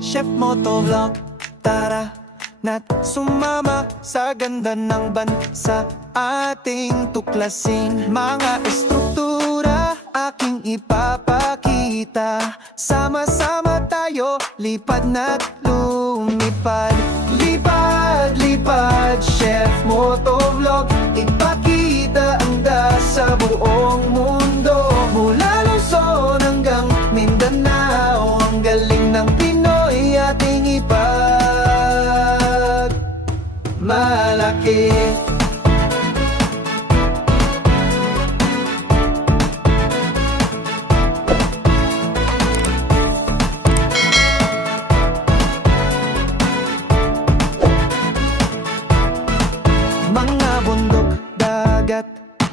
Chef Motovlog, tara na't sumama sa ganda ng bansa. Ating tuklasin mga estruktura, aking ipapakita. Sama-sama tayo, lipad na't lumipad. Lipad, lipad, Chef Motovlog, ipakita ang sa buong mundo. Mula Luzon hanggang Mindanao, ang galing ng Pinoy ating ipagmalaki. Mga bundok, dagat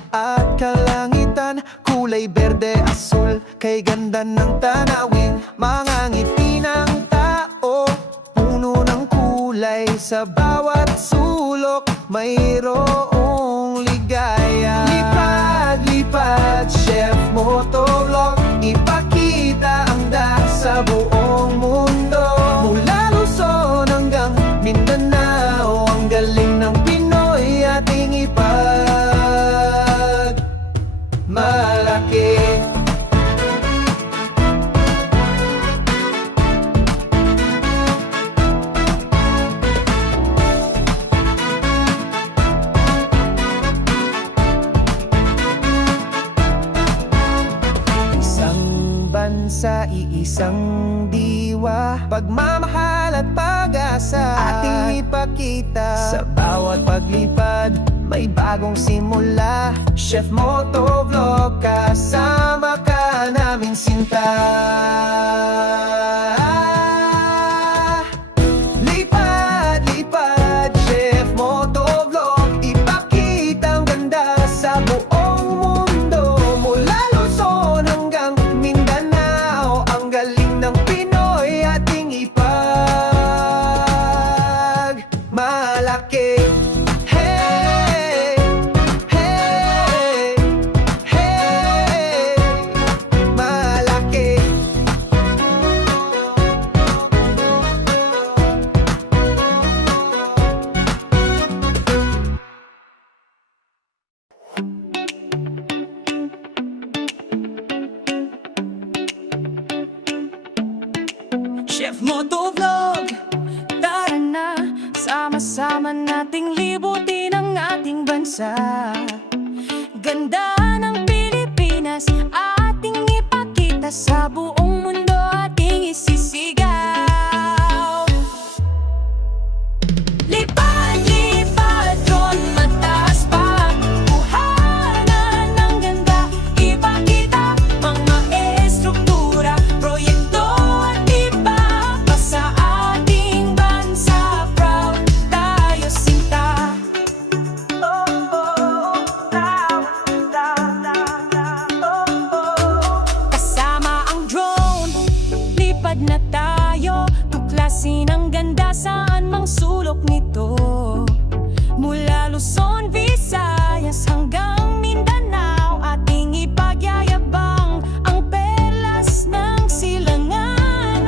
at kalangitan, kulay berde, asul, kay ganda ng tanawin. Mga ngiti ng tao, puno ng kulay, sa bawat sulok mayroong ligaya. Lipad, lipad, Chef Motovlog, ipakita ang sa buong mundo. Mula Luzon hanggang Mindanao, ang galing ng Pinoy ating ipagmalaki. Sa iisang diwa, pagmamahal at pag-asa ating ipakita. Sa bawat paglipad, may bagong simula. Chef Motovlog, kasama ka namin sinta. Lipad, lipad, Chef Motovlog, ipakita ang ganda sa buong mundo. Mula Luzon hanggang Mindanao, ang galing ng Pinoy ating ipagmalaki. Hey, hey, hey, malaki. Chef Motovlog, tara na, sama-sama nating libutin ang ating bansa. Ganda ng Pilipinas, ating ipakita sa buong mundo, ating isisigaw. Lipad, lipad, drone, mataas pa, kuhanan ng ganda, ipakita mga estruktura, proyekto at iba pa sa ating bansa. Proud tayo sinta. Oh, oh, proud, oh, oh. Kasama ang drone, lipad na tayo, tuklasin ang ganda saan mang sulok nito. Mula Luzon, Visayas hanggang Mindanao, ating ipagyayabang ang perlas ng silanganan.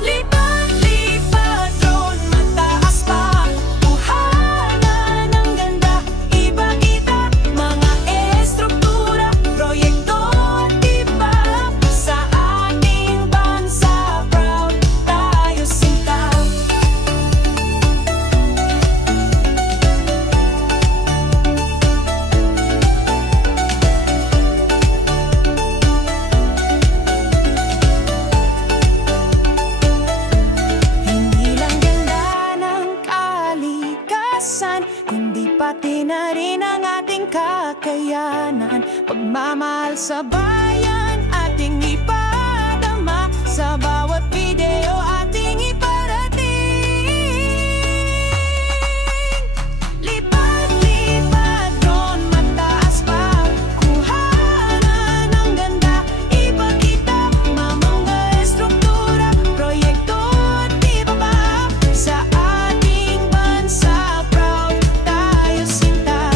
Lipad, lipad, drone, mataas pa, kuhanan ng ganda, ipakita mga estruktura, proyekto at iba sa ating bansa. Proud tayo sinta. Hindi lang ganda ng kalikasan, kundi pati na rin ang ating kakayanan. Pagmamahal sa bayan, ating ipadama sa bawat video, ating iparating. Lipad, lipad, drone, mataas pa, kuhanan ng ganda, ipakita mga estruktura, proyekto at iba pa sa ating bansa. Proud tayo sinta.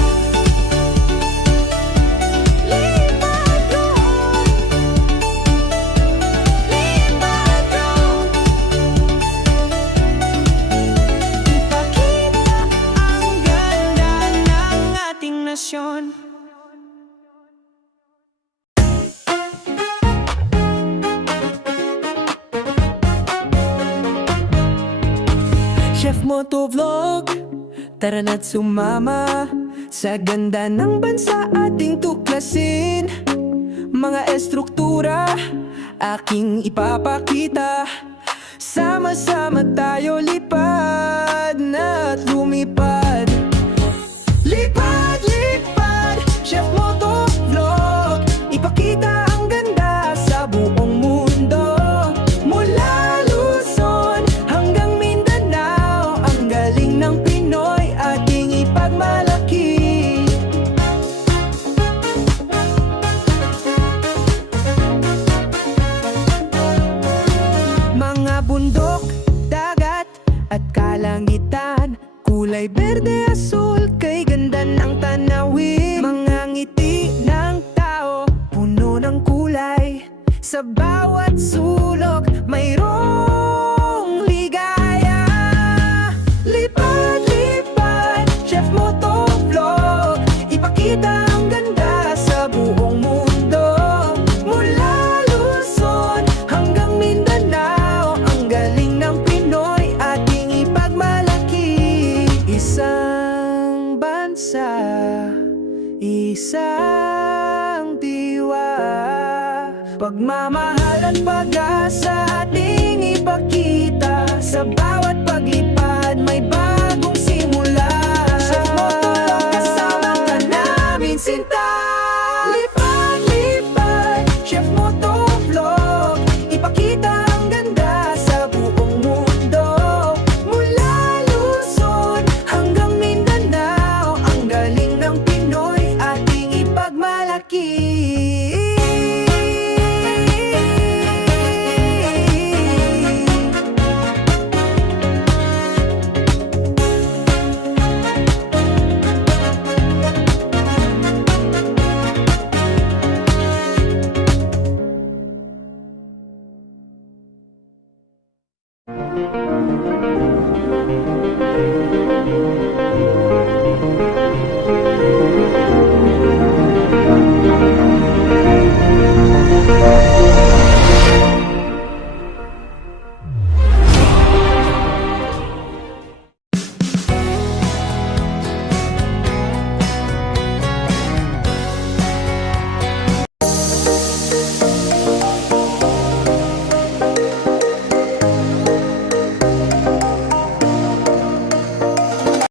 Lipad, drone, Chef Motovlog, tara na't sumama sa ganda ng bansa ating tuklasin. Mga estruktura aking ipapakita. Sama-sama tayo lipad na't lumipad. Lipad, lipad, Chef Motovlog, ipakita ang ganda sa buong mundo. Mula Luzon hanggang Mindanao, ang galing ng Pinoy ating ipagmalaki. Mga bundok, dagat at kalangitan, kulay berde, asul, kay ganda ng tanawin. Mga ngiti ng tao, puno ng kulay. Sa bawat sulok, mayroong ligaya. Lipad, lipad, Chef Motovlog, ipakita ang ganda sa buong mundo. Mula Luzon hanggang Mindanao, ang galing ng Pinoy ating ipagmalaki. Isang bansa, isang diwa, pagmamahal at pag-asa ating ipakita. Sa bawat paglipad may